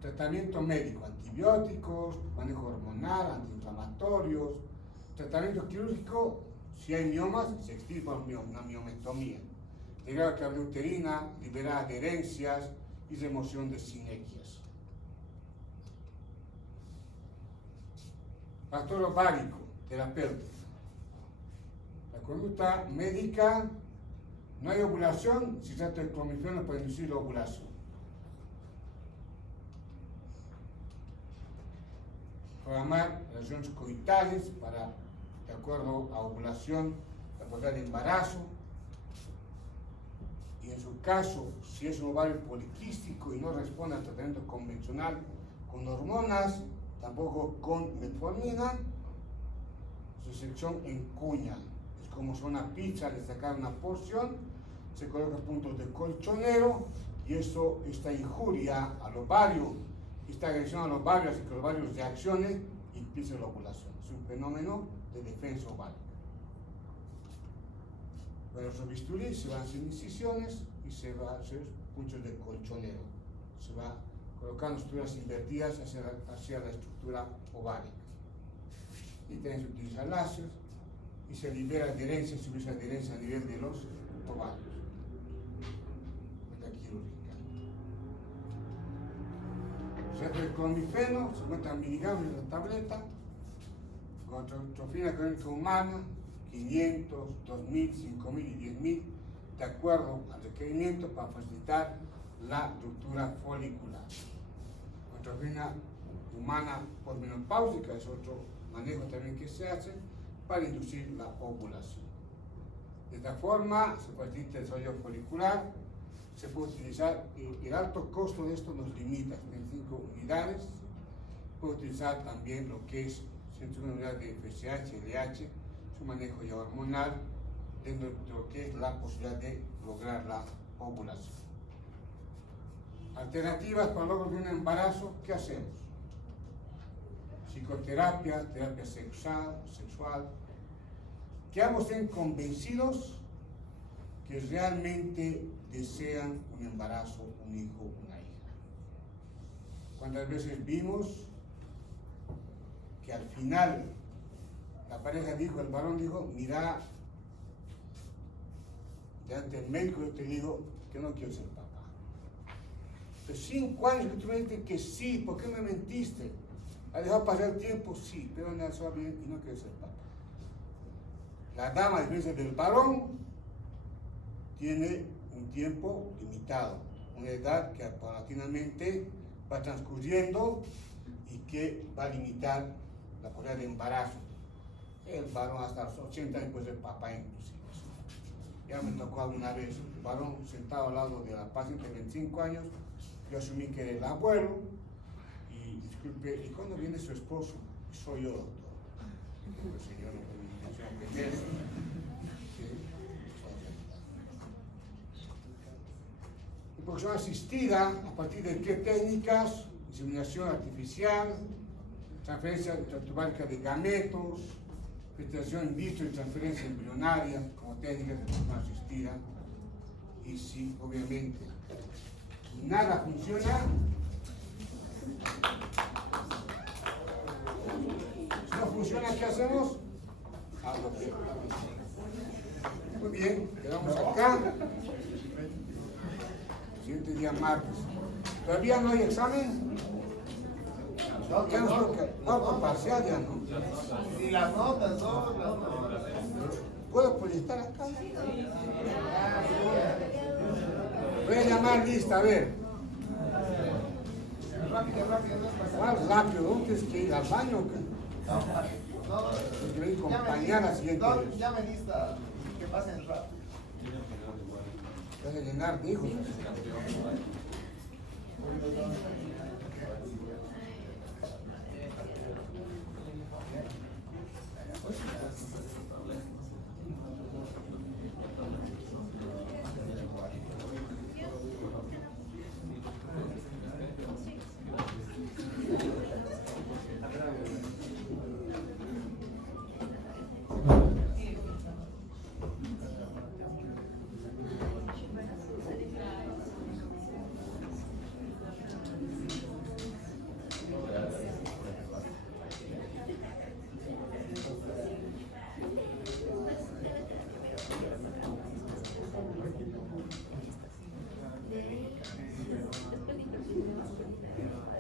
tratamiento médico, antibióticos, manejo hormonal, antiinflamatorios, tratamiento quirúrgico, si hay miomas, se extirpa una miomectomía. Llegar a cavidad uterina, liberar adherencias y remoción de sinequias. Factor ovárico, terapéutico. La conducta médica, no hay ovulación, si se trata de clomifeno puede inducir la ovulación. Programar relaciones coitales para, de acuerdo a ovulación, la posibilidad de embarazo. Y en su caso, si es un ovario poliquístico y no responde al tratamiento convencional con hormonas, tampoco con metformina, su sección en cuña. Es como si una pizza le sacar una porción, se coloca puntos de colchonero y eso, esta injuria al ovario, esta agresión al ovario hace que los ovarios reaccionen y empiece la ovulación. Es un fenómeno de defensa ovárica. Bueno, los bisturís se van haciendo incisiones y se va a hacer puntos de colchonero. Se va colocando estructuras invertidas hacia la estructura ovárica. Y también se utiliza láser y se libera adherencia, se utiliza adherencia a nivel de los ovarios. La quirúrgica. Se hace el clomifeno, 50 miligramos en la tableta, contra trofina crónica humana, 500, 2000, 5000 y 10.000, de acuerdo al requerimiento para facilitar la ruptura folicular. Trofina humana posmenopáusica es otro manejo también que se hace para inducir la ovulación. De esta forma se facilita el desarrollo folicular, se puede utilizar, el alto costo de esto nos limita, 25 unidades, puede utilizar también lo que es dentro de una unidad de FSH, LH, su manejo ya hormonal, dentro de lo que es la posibilidad de lograr la ovulación. Alternativas para el logro de un embarazo, ¿qué hacemos? Psicoterapia, terapia sexual, que ambos estén convencidos que realmente desean un embarazo, un hijo, una hija. ¿Cuántas veces vimos que al final la pareja dijo, el varón dijo, mira, delante del médico yo te digo que no quiero ser papá? Pero 5 años que tú me dijiste que sí, ¿por qué me mentiste? ¿Ha dejado pasar el tiempo? Sí, pero no está bien y no quiero ser papá. La dama, a diferencia del varón, tiene un tiempo limitado, una edad que paulatinamente va transcurriendo y que va a limitar la posibilidad de embarazo. El varón hasta los 80 años puede ser papá inclusive. Ya me tocó alguna vez, un varón sentado al lado de la paciente de 25 años, yo asumí que era el abuelo, y disculpe, ¿y cuándo viene su esposo? Soy yo, doctor. Pues señor, no tengo intención de tener. Reproducción asistida, ¿a partir de qué técnicas? Inseminación artificial, transferencia intratubercular de gametos, fertilización in vitro y transferencia embrionaria como técnicas de reproducción asistida. Y si, obviamente, nada funciona, si no funciona, ¿qué hacemos? Abortemos. Muy bien, quedamos acá. Siguiente día martes. ¿Todavía no hay examen? Ya nos toca. Cuarto parcial ya no. Y las notas, ¿no? Las notas. ¿Puedo proyectar acá? Voy a llamar lista, a ver. Rápido, no es pasar. ¿Cuál rápido? ¿Dónde tienes que ir? ¿Al baño o qué? No, Tienes que venir con pañal la siguiente vez. ya me lista, que pasen rápido. Vas a llenar de hijos.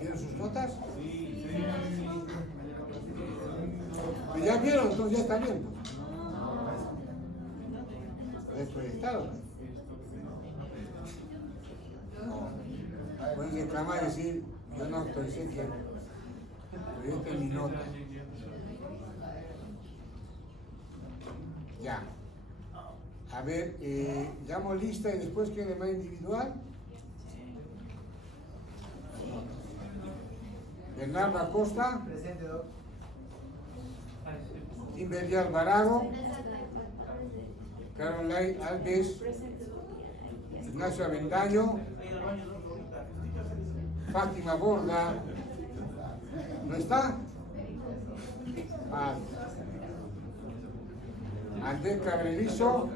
¿Tienen sus notas? Pues ya vieron, entonces ya está bien. ¿Puedes proyectar o no? No. Pueden reclamar y decir, yo no autoricé que proyecte mi nota. Ya. A ver, llamo lista y después quién le va individual. Bernardo Acosta. Presente, doctor. Kimberly Alvarado. Caroline Alves. Ignacio Avendaño. Fátima Borda. ¿No está? Vale. Andrés Cabrerizo.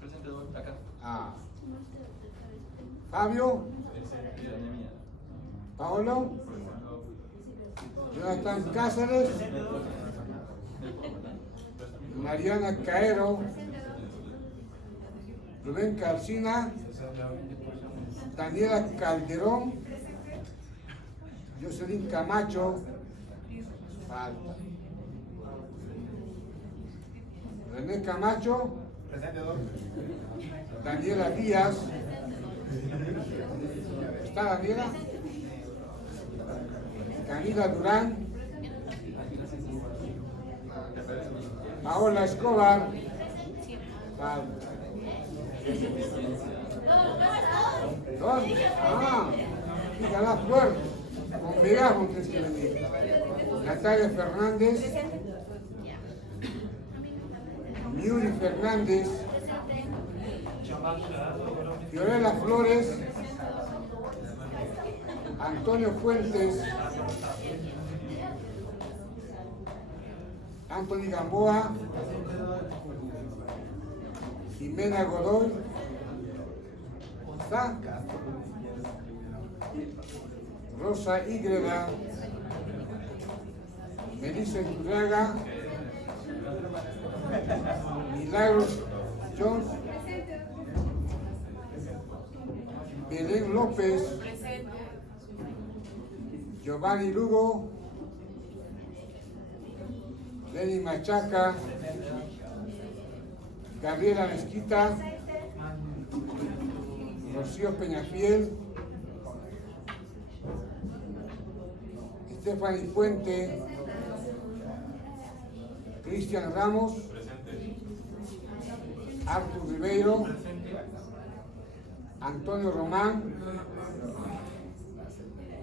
Presente, doctor, acá. Ah. Fabio. Paolo. Jonathan Cáceres. Mariana Caero. Rubén Calcina. Daniela Calderón. Jocelyn Camacho. Falta. René Camacho. Presente, doctor. Daniela Díaz. ¿Está Daniela? Camila Durán. Paola Escobar. Falta. ¿Dónde? Ah, dígala fuerte. Con megáfono tienes que venir. Natalia Fernández, Miuri Fernández, Fiorella Flores, Antonio Fuentes, Anthony Gamboa, Jimena Godoy, ¿está? Rosa Ígreda, Melissa Iturraga, Milagros Jones, Belén López, Giovanni Lugo, Lenny Machaca, Gabriela Mezquita, Rocío Peñafiel, Stephanie Puente, Cristian Ramos, Artur Ribeiro, Antonio Román,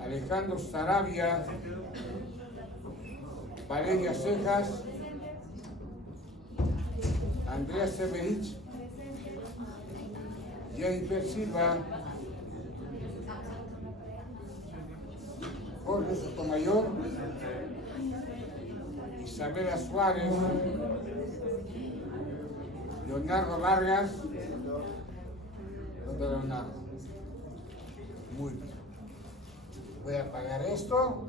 Alejandro Sarabia, Valeria Cejas, Andrea Severich, Jennifer Silva, Jorge Sotomayor, Isabela Suárez, Leonardo Vargas. ¿Dónde Leonardo? Muy bien. Voy a apagar esto.